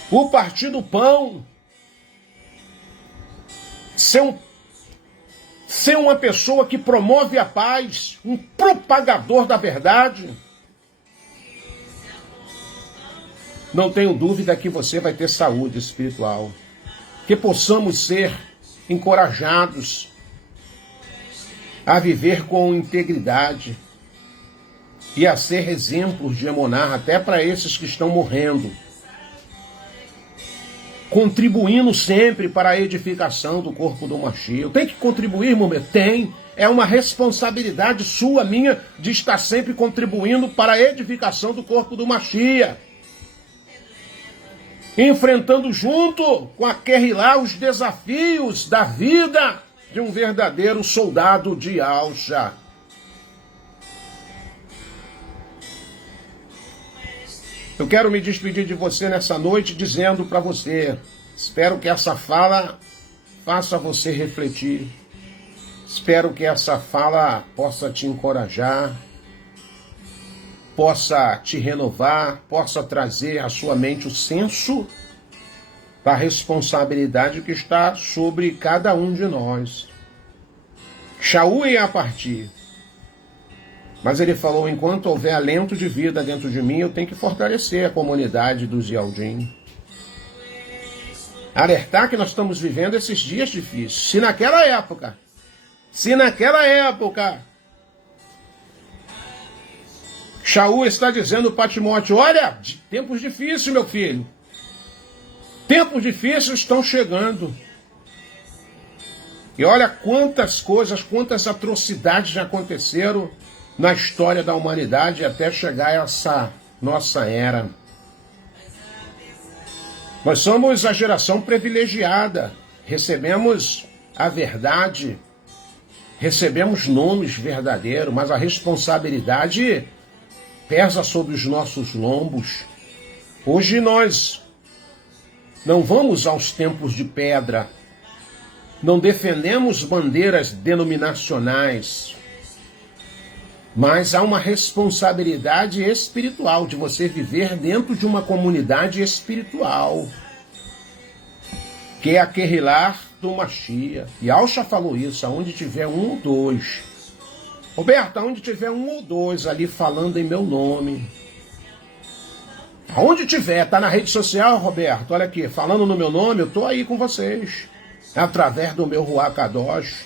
o partir do pão, ser uma pessoa que promove a paz, um propagador da verdade. não tenho dúvida que você vai ter saúde espiritual. Que possamos ser encorajados a viver com integridade e a ser exemplos de Emuná até para esses que estão morrendo, contribuindo sempre para a edificação do corpo do Mashiach. Eu tenho que contribuir, meu irmão? Tem. É uma responsabilidade sua, minha, de estar sempre contribuindo para a edificação do corpo do Mashiach. Enfrentando junto com a Kehilá os desafios da vida de um verdadeiro soldado de Alcha. Eu quero me despedir de você nessa noite dizendo para você, espero que essa fala faça você refletir, espero que essa fala possa te encorajar, possa te renovar, possa trazer à sua mente o senso da responsabilidade que está sobre cada um de nós. Shaul ia partir, mas ele falou, enquanto houver alento de vida dentro de mim, eu tenho que fortalecer a comunidade dos Yaldim. Alertar que nós estamos vivendo esses dias difíceis. Se naquela época, Shaul está dizendo para Timóteo, olha, tempos difíceis, meu filho. Tempos difíceis estão chegando. E olha quantas coisas, quantas atrocidades já aconteceram na história da humanidade até chegar a essa nossa era. Nós somos a geração privilegiada. Recebemos a verdade, recebemos nomes verdadeiros, mas a responsabilidade pesa sobre os nossos lombos. Hoje nós não vamos aos templos de pedra, não defendemos bandeiras denominacionais, mas há uma responsabilidade espiritual de você viver dentro de uma comunidade espiritual, que é a Kehilá do Mashiach. E Alcha falou isso, aonde tiver um ou dois. Roberto, aonde tiver um ou dois ali falando em meu nome. Aonde tiver, tá na rede social, Roberto, olha aqui, falando no meu nome, eu tô aí com vocês. Através do meu Ruach Kadosh.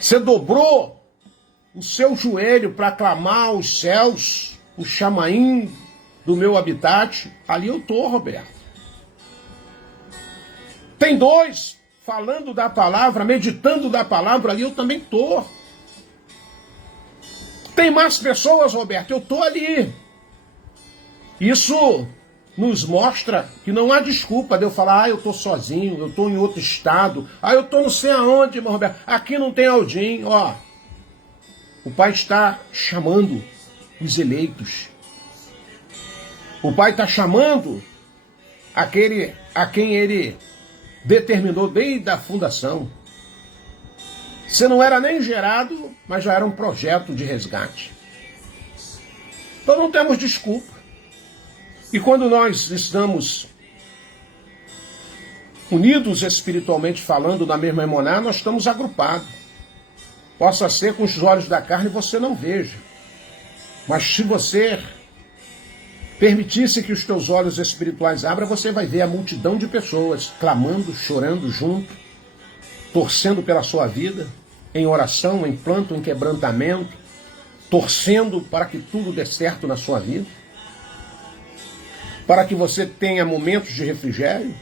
Você dobrou o seu joelho para clamar os céus, o chamaim do meu habitat, ali eu tô, Roberto. Tem dois falando da palavra, meditando da palavra, ali eu também tô. Tem mais pessoas, Roberto, eu tô ali. Isso nos mostra que não há desculpa de eu falar, eu tô sozinho, eu tô em outro estado, eu tô não sei aonde, irmão Roberto, aqui não tem Aldim, ó. O Pai está chamando os eleitos. O Pai está chamando aquele a quem Ele determinou desde a fundação. Você não era nem gerado, mas já era um projeto de resgate. Então não temos desculpa. E quando nós estamos unidos espiritualmente falando na mesma Emuná, nós estamos agrupados. Possa ser com os olhos da carne você não veja. Mas se você permitisse que os teus olhos espirituais abram, você vai ver a multidão de pessoas clamando, chorando junto, torcendo pela sua vida, em oração, em planto, em quebrantamento, torcendo para que tudo dê certo na sua vida, para que você tenha momentos de refrigério.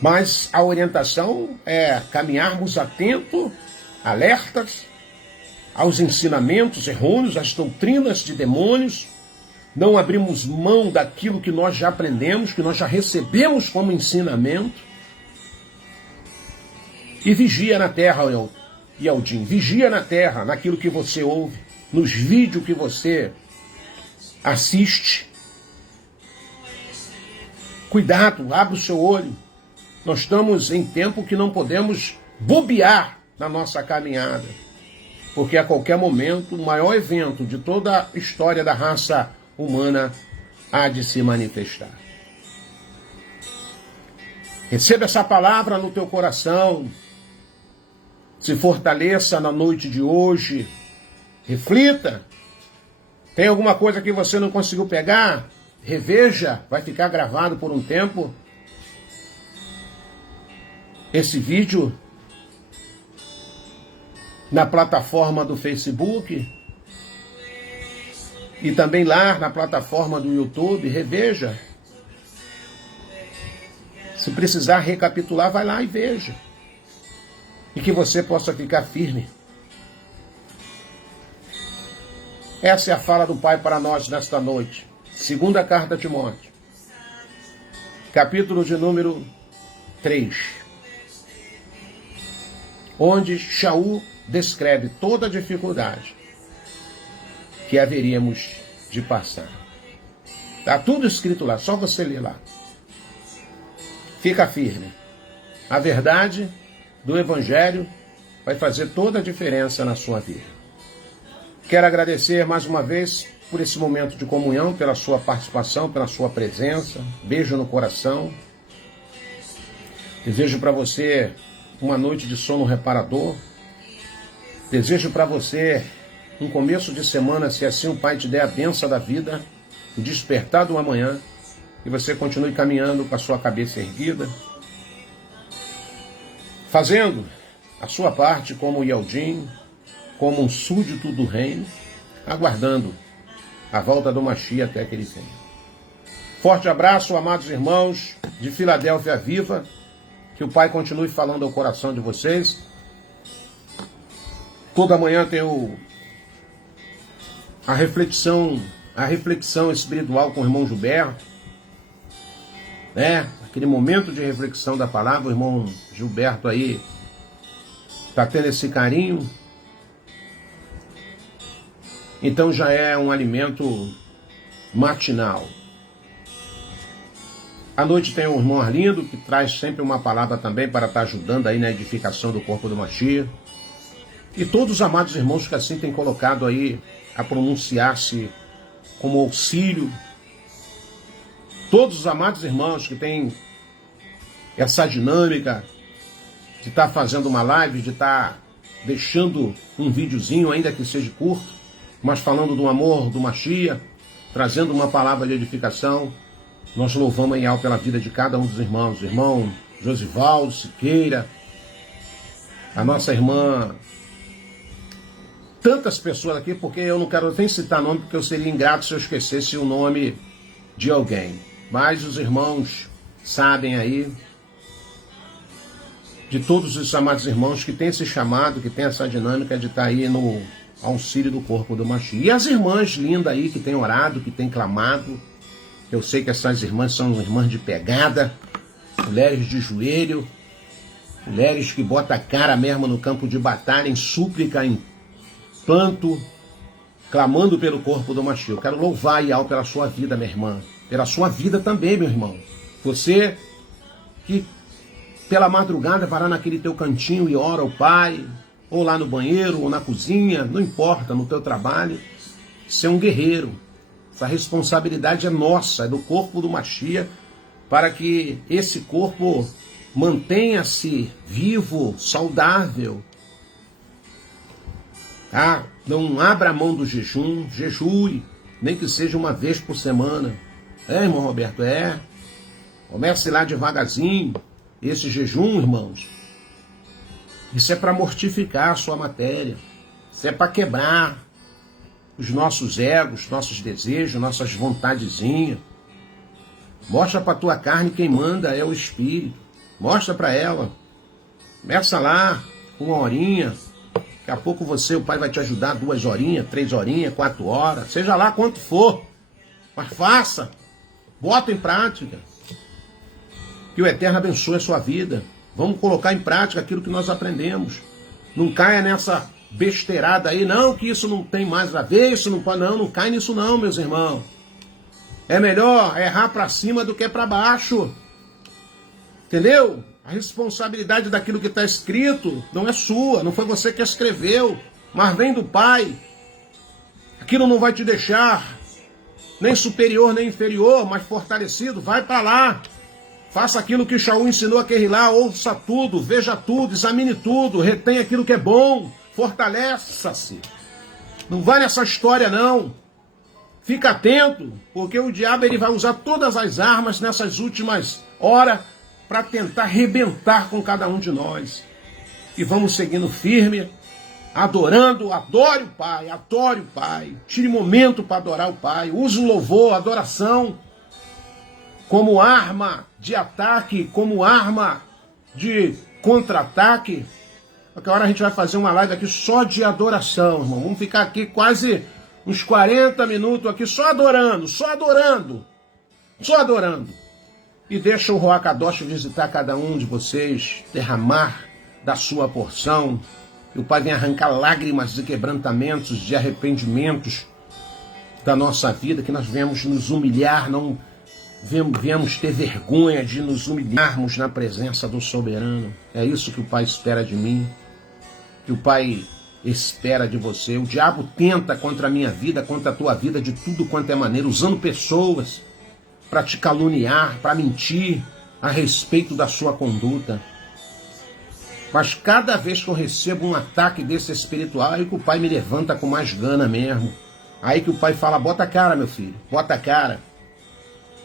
Mas a orientação é caminharmos atentos, alertas aos ensinamentos errôneos, às doutrinas de demônios, não abrimos mão daquilo que nós já aprendemos, que nós já recebemos como ensinamento. E vigia na terra, Yaldim, vigia na terra, naquilo que você ouve, nos vídeos que você assiste. Cuidado, abre o seu olho. Nós estamos em tempo que não podemos bobear na nossa caminhada, porque a qualquer momento o maior evento de toda a história da raça humana há de se manifestar. Receba essa palavra no teu coração, se fortaleça na noite de hoje, reflita Tem alguma coisa que você não conseguiu pegar? Reveja, vai ficar gravado por um tempo esse vídeo na plataforma do Facebook e também lá na plataforma do YouTube. Reveja. Se precisar recapitular, vai lá e veja. E que você possa ficar firme. Essa é a fala do Pai para nós nesta noite. Segunda carta a Timóteo, capítulo de número 3, onde Shaul descreve toda a dificuldade que haveríamos de passar. Está tudo escrito lá, só você ler lá. Fica firme. A verdade do Evangelho vai fazer toda a diferença na sua vida. Quero agradecer mais uma vez por esse momento de comunhão, pela sua participação, pela sua presença. Beijo no coração. Desejo para você uma noite de sono reparador. Desejo para você um começo de semana, se assim o Pai te der a bênção da vida, o despertar do amanhã, e você continue caminhando com a sua cabeça erguida, fazendo a sua parte como Yaldim, como um súdito do reino, aguardando a volta do Mashiach até que ele venha. Forte abraço, amados irmãos de Filadélfia Viva, que o Pai continue falando ao coração de vocês. Toda manhã tem a reflexão espiritual com o irmão Gilberto, né? Aquele momento de reflexão da palavra, o irmão Gilberto aí está tendo esse carinho. Então já é um alimento matinal. À noite tem o irmão Arlindo, que traz sempre uma palavra também para estar ajudando aí na edificação do corpo do Mashiach. E todos os amados irmãos que assim têm colocado aí a pronunciar-se como auxílio. Todos os amados irmãos que têm essa dinâmica de estar fazendo uma live, de estar deixando um videozinho, ainda que seja curto, mas falando do amor do Mashiach, trazendo uma palavra de edificação. Nós louvamos em alto pela vida de cada um dos irmãos. O irmão Josivaldo Siqueira, a nossa irmã, tantas pessoas aqui, porque eu não quero nem citar nome, porque eu seria ingrato se eu esquecesse o nome de alguém. Mas os irmãos sabem aí, de todos os amados irmãos que têm esse chamado, que tem essa dinâmica de estar aí no auxílio do corpo do Mashiach. E as irmãs lindas aí que têm orado, que têm clamado. Eu sei que essas irmãs são irmãs de pegada, mulheres de joelho, mulheres que botam a cara mesmo no campo de batalha, em súplica, em planto, clamando pelo corpo do Mashiach. Eu quero louvar Yahweh pela sua vida, minha irmã. Pela sua vida também, meu irmão. Você que pela madrugada vai lá naquele teu cantinho e ora ao Pai, ou lá no banheiro, ou na cozinha, não importa, no teu trabalho. Você é um guerreiro. Essa responsabilidade é nossa, é do corpo do Mashiach, para que esse corpo mantenha-se vivo, saudável. Tá? Não abra a mão do jejum, jejue, nem que seja uma vez por semana. É, irmão Roberto, é. Comece lá devagarzinho. Esse jejum, irmãos, isso é para mortificar a sua matéria. Isso é para quebrar os nossos egos, nossos desejos, nossas vontadezinhas. Mostra para a tua carne quem manda é o Espírito. Mostra para ela. Começa lá, uma horinha. Daqui a pouco você, o Pai vai te ajudar 2 horinhas, 3 horinhas, 4 horas. Seja lá quanto for. Mas faça. Bota em prática. Que o Eterno abençoe a sua vida. Vamos colocar em prática aquilo que nós aprendemos. Não caia nessa besteirada aí, não, que isso não tem mais a ver, isso não pode, não cai nisso não, meus irmãos. É melhor errar para cima do que para baixo. Entendeu? A responsabilidade daquilo que está escrito não é sua, não foi você que escreveu, mas vem do Pai. Aquilo não vai te deixar nem superior nem inferior, mas fortalecido. Vai para lá. Faça aquilo que Shaul ensinou aquele lá, ouça tudo, veja tudo, examine tudo, retenha aquilo que é bom, fortaleça-se. Não vai nessa história não. Fica atento, porque o diabo ele vai usar todas as armas nessas últimas horas para tentar arrebentar com cada um de nós. E vamos seguindo firme, adorando, adore o Pai, adore o Pai. Tire momento para adorar o Pai. Use o louvor, a adoração, como arma de ataque, como arma de contra-ataque. Porque agora a gente vai fazer uma live aqui só de adoração, irmão. Vamos ficar aqui quase uns 40 minutos aqui só adorando, só adorando, só adorando. E deixa o Ruach Kadosh visitar cada um de vocês, derramar da sua porção. E o Pai vem arrancar lágrimas de quebrantamentos, de arrependimentos da nossa vida, que nós viemos nos humilhar, não viemos ter vergonha de nos humilharmos na presença do soberano. É isso que o Pai espera de mim, que o Pai espera de você. O diabo tenta contra a minha vida, contra a tua vida, de tudo quanto é maneira, usando pessoas para te caluniar, para mentir a respeito da sua conduta. Mas cada vez que eu recebo um ataque desse espiritual, aí que o Pai me levanta com mais gana mesmo. Aí que o Pai fala, bota a cara, meu filho, bota a cara.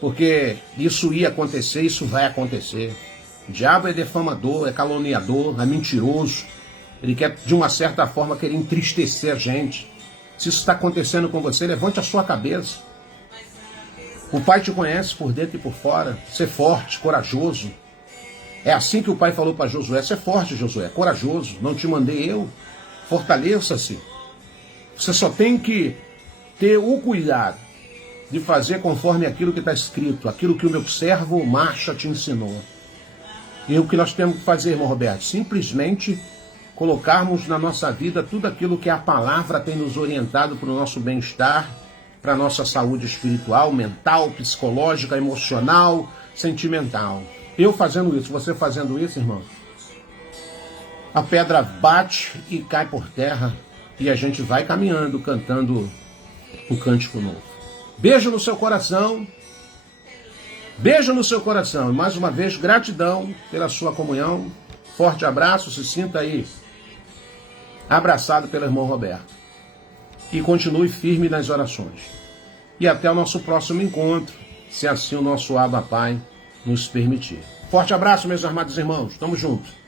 Porque isso ia acontecer, isso vai acontecer. O diabo é defamador, é caluniador, é mentiroso. Ele quer, de uma certa forma, querer entristecer a gente. Se isso está acontecendo com você, levante a sua cabeça. O Pai te conhece por dentro e por fora. Ser forte, corajoso. É assim que o Pai falou para Josué. Ser forte, Josué, corajoso. Não te mandei eu. Fortaleça-se. Você só tem que ter o cuidado de fazer conforme aquilo que está escrito. Aquilo que o meu servo Marcha te ensinou. E o que nós temos que fazer, irmão Roberto? Simplesmente colocarmos na nossa vida tudo aquilo que a palavra tem nos orientado para o nosso bem-estar, para a nossa saúde espiritual, mental, psicológica, emocional, sentimental. Eu fazendo isso, você fazendo isso, irmão, a pedra bate e cai por terra e a gente vai caminhando, cantando um cântico novo. Beijo no seu coração. Beijo no seu coração. E mais uma vez, gratidão pela sua comunhão. Forte abraço, se sinta aí abraçado pelo irmão Roberto. E continue firme nas orações. E até o nosso próximo encontro, se assim o nosso Abba Pai nos permitir. Forte abraço, meus amados irmãos. Tamo junto.